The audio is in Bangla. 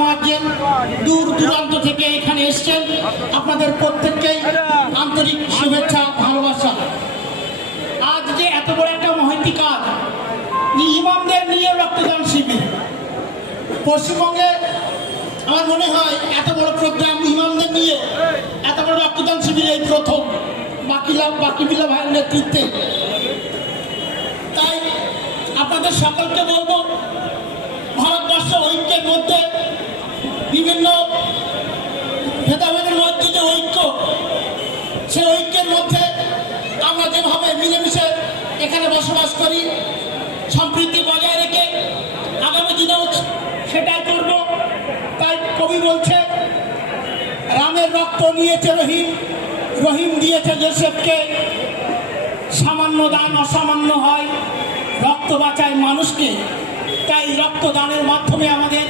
মুয়াজ্জিন দূর দূরান্ত থেকে এখানে এসেছেন, আপনাদের প্রত্যেককেই আন্তরিক শুভেচ্ছা ভালোবাসা। আজ যে এত বড় একটা মহতি কাজ, ইমামদের নিয়ে রক্তদান শিবির পশ্চিমবঙ্গে, আমার মনে হয় এত বড় প্রোগ্রাম ইমামদের নিয়ে এত বড় রক্তদান শিবির এই প্রথম বাকিবিল্লাহ ভাইয়ের নেতৃত্বে। তাই আপনাদের সকলকে বলবো, ভারতবর্ষ ঐক্যের মধ্যে বিভিন্ন ভেদাভেদের মধ্যে যে ঐক্য, সেই ঐক্যের মধ্যে আমরা যেভাবে মিলেমিশে এখানে বসবাস করি, সম্প্রীতি বজায় রেখে আগামী দিনেও সেটাই করব। তাই কবি বলছে, রামের রক্ত নিয়েছে রহিম, রহিম দিয়েছে জোসেফকে, সামান্য দান অসামান্য হয়, রক্ত বাঁচায় মানুষকে। তাই রক্তদানের মাধ্যমে আমাদের